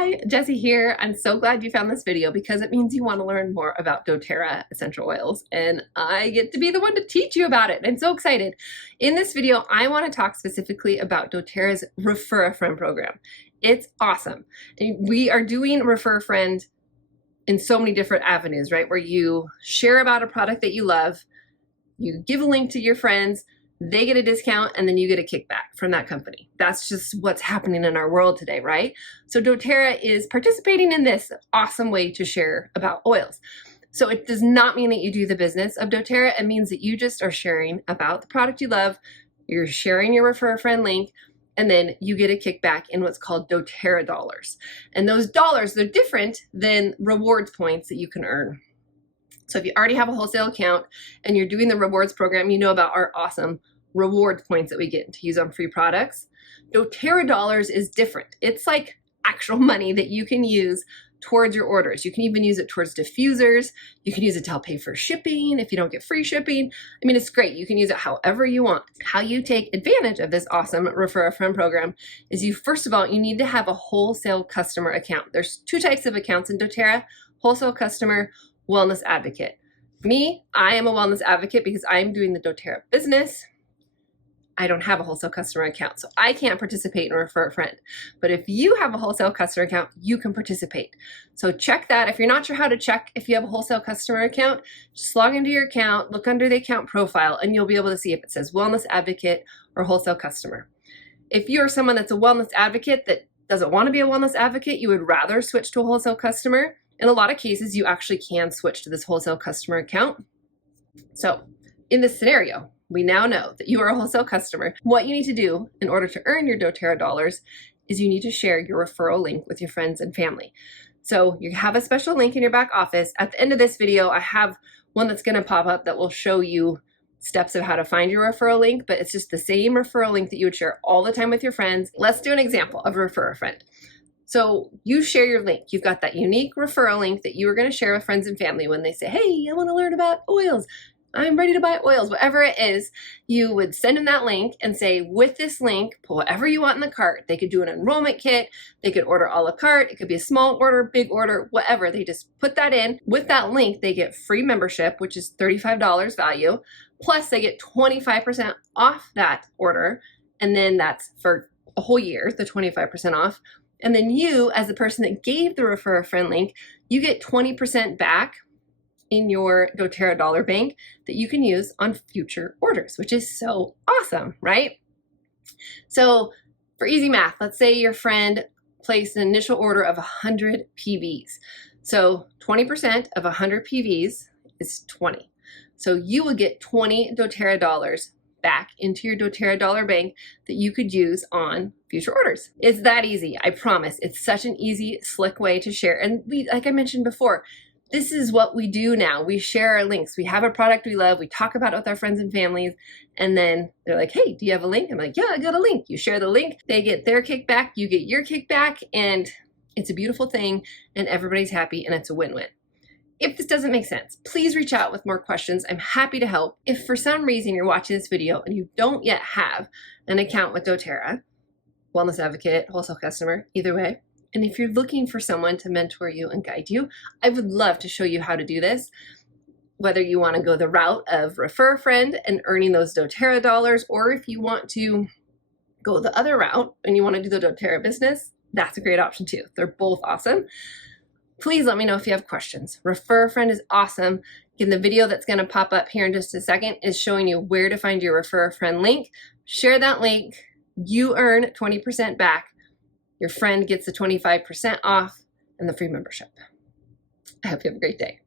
Hi, Jessie here. I'm so glad you found this video because it means you want to learn more about doTERRA essential oils, and I get to be the one to teach you about it. I'm so excited. In this video, I want to talk specifically about doTERRA's Refer a Friend program. It's awesome. We are doing Refer a Friend in so many different avenues, right? Where you share about a product that you love, you give a link to your friends, they get a discount, and then you get a kickback from that company. That's just what's happening in our world today, right? So doTERRA is participating in this awesome way to share about oils. So it does not mean that you do the business of doTERRA. It means that you just are sharing about the product you love, you're sharing your Refer a Friend link, and then you get a kickback in what's called doTERRA dollars. And those dollars, they're different than rewards points that you can earn. So if you already have a wholesale account and you're doing the rewards program, you know about our awesome rewards points that we get to use on free products. doTERRA dollars is different. It's like actual money that you can use towards your orders. You can even use it towards diffusers. You can use it to help pay for shipping if you don't get free shipping. I mean, it's great. You can use it however you want. How you take advantage of this awesome Refer a Friend program is first of all, you need to have a wholesale customer account. There's two types of accounts in doTERRA: wholesale customer, wellness advocate. Me, I am a wellness advocate because I'm doing the doTERRA business. I don't have a wholesale customer account, so I can't participate in Refer a Friend. But if you have a wholesale customer account, you can participate. So check that. If you're not sure how to check if you have a wholesale customer account, just log into your account, look under the account profile, and you'll be able to see if it says wellness advocate or wholesale customer. If you're someone that's a wellness advocate that doesn't want to be a wellness advocate, you would rather switch to a wholesale customer, in a lot of cases, you actually can switch to this wholesale customer account. So in this scenario, we now know that you are a wholesale customer. What you need to do in order to earn your doTERRA dollars is you need to share your referral link with your friends and family. So you have a special link in your back office. At the end of this video, I have one that's going to pop up that will show you steps of how to find your referral link, but it's just the same referral link that you would share all the time with your friends. Let's do an example of Refer a Friend. So you share your link. You've got that unique referral link that you are going to share with friends and family when they say, hey, I want to learn about oils. I'm ready to buy oils, whatever it is. You would send them that link and say, with this link, pull whatever you want in the cart. They could do an enrollment kit. They could order a la carte. It could be a small order, big order, whatever. They just put that in. With that link, they get free membership, which is $35 value. Plus they get 25% off that order. And then that's for a whole year, the 25% off. And then you, as the person that gave the Refer a Friend link, you get 20% back in your doTERRA dollar bank that you can use on future orders, which is so awesome, right? So for easy math, let's say your friend placed an initial order of 100 PVs. So 20% of 100 PVs is 20. So you will get 20 doTERRA dollars back into your doTERRA dollar bank that you could use on future orders. It's that easy, I promise. It's such an easy, slick way to share. And like I mentioned before, this is what we do now. We share our links. We have a product we love. We talk about it with our friends and families. And then they're like, hey, do you have a link? I'm like, yeah, I got a link. You share the link. They get their kickback. You get your kickback. And it's a beautiful thing. And everybody's happy. And it's a win-win. If this doesn't make sense, please reach out with more questions. I'm happy to help. If for some reason you're watching this video and you don't yet have an account with doTERRA, wellness advocate, wholesale customer, either way, and if you're looking for someone to mentor you and guide you, I would love to show you how to do this. Whether you want to go the route of Refer a Friend and earning those doTERRA dollars, or if you want to go the other route and you want to do the doTERRA business, that's a great option too. They're both awesome. Please let me know if you have questions. Refer a Friend is awesome. Again, the video that's going to pop up here in just a second is showing you where to find your Refer a Friend link. Share that link. You earn 20% back. Your friend gets the 25% off and the free membership. I hope you have a great day.